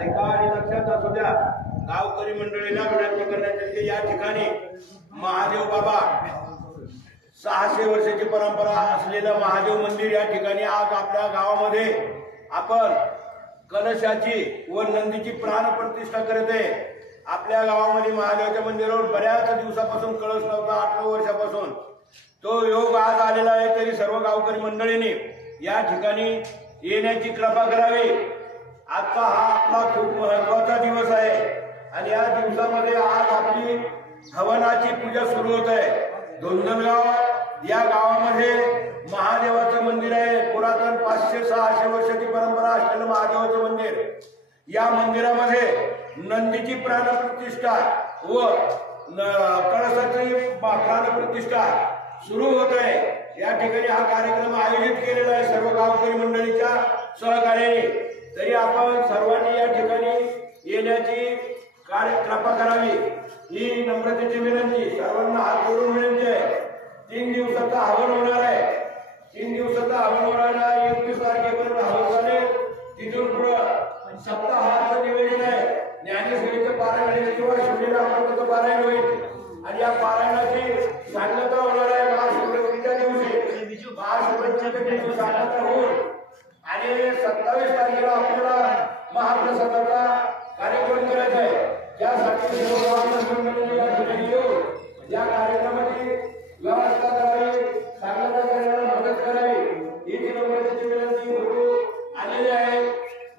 ऐका आणि लक्षात असू द्या, गावकरी मंडळीला विनंती करण्याची या ठिकाणी महादेव बाबा 600 वर्षाची परंपरा असलेलं महादेव मंदिर या ठिकाणी आज आपल्या गावामध्ये आपण कलशाची व नंदीची प्राण प्रतिष्ठा करत आहे। आपल्या गावामध्ये महादेवाच्या मंदिरावर बऱ्याच दिवसापासून कळस नव्हता, 8 वर्षापासून तो योग आज आलेला आहे। तरी सर्व गावकरी मंडळींनी या ठिकाणी येण्याची कृपा करावी। आजचा हा आपला खूप महत्त्वाचा दिवस आहे आणि या दिवसामध्ये आज आपली हवनाची पूजा सुरू होत आहे। धोंडलगाव या गावामध्ये महादेवाचं मंदिर आहे। पुरातन 500-600 वर्षाची परंपरा असलेलं महादेवाचं मंदिर। या मंदिरामध्ये नंदीची प्राणप्रतिष्ठा व कळसाची प्राणप्रतिष्ठा सुरू होत आहे। या ठिकाणी हा कार्यक्रम आयोजित केलेला आहे सर्व गावकरी मंडळीच्या सहकार्याने। तरी आपण सर्वांनी या ठिकाणी येण्याची कृपा करावी ही नम्रतेची विनंती। सर्वांना हात जोडून विनंती आहे। 3 दिवसाचा हवन होणार आहे। 3 दिवसाचा हवन होणार आहे। 21 तारखेपर्यंत हवन झाले। तिथून पुढे सप्ताहाचं निवेदन आहे। ज्ञानेश्वरीचं पारायण किंवा शिवलीला अमृताचं पारायण होईल आणि या पारायणाची सांगता होणार आहे महाशिवरात्रीच्या दिवशी। महाशिवरात्रीच्या दिवशी सांगता होईल आणि 27 तारखेला आपल्याला महाप्रसादाचा कार्यक्रम करायचा आहे। त्यासाठी या कार्यक्रमाची व्यवस्था करावी, सांगता करायला मदत करावी ही नम्रतेची विनंती। गुरु आलेले आहे,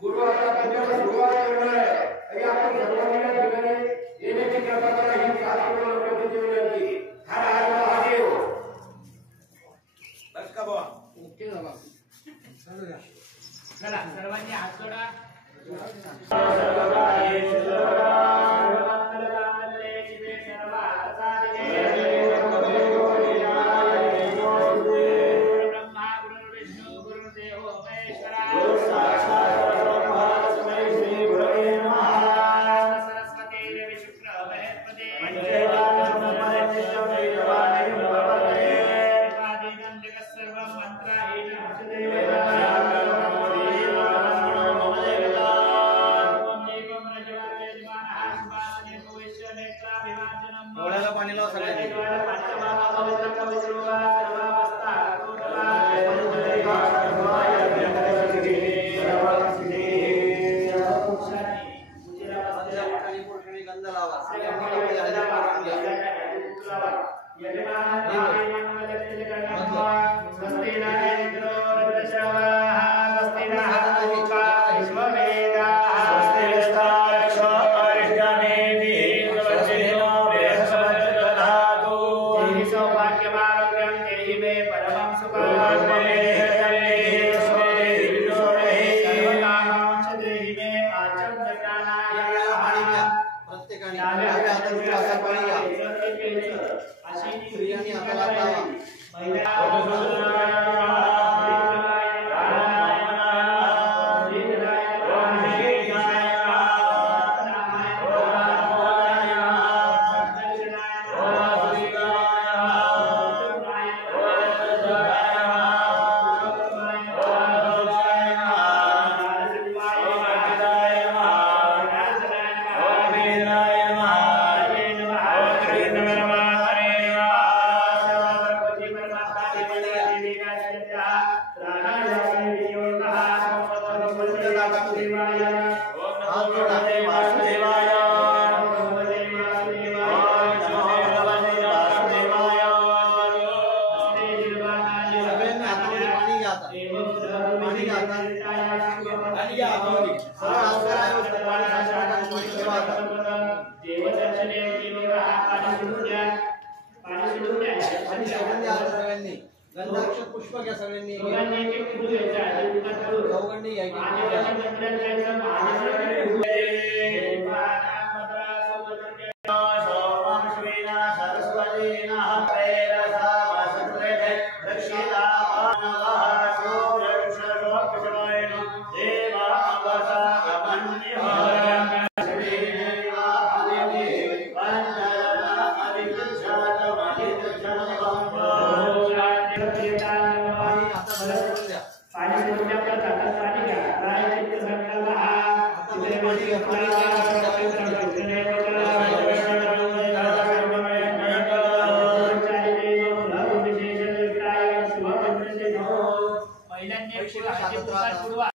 गुरु आता पूजेला सुरुवात करणार आहे आणि आपण सर्वांनी या ठिकाणी येण्याची कृपा करा ही नम्रतेची विनंती। हर हर महादेव। बस का बाबा ओके बाबा चला सर्वांनी हात जोडा। पाणी महिलांनी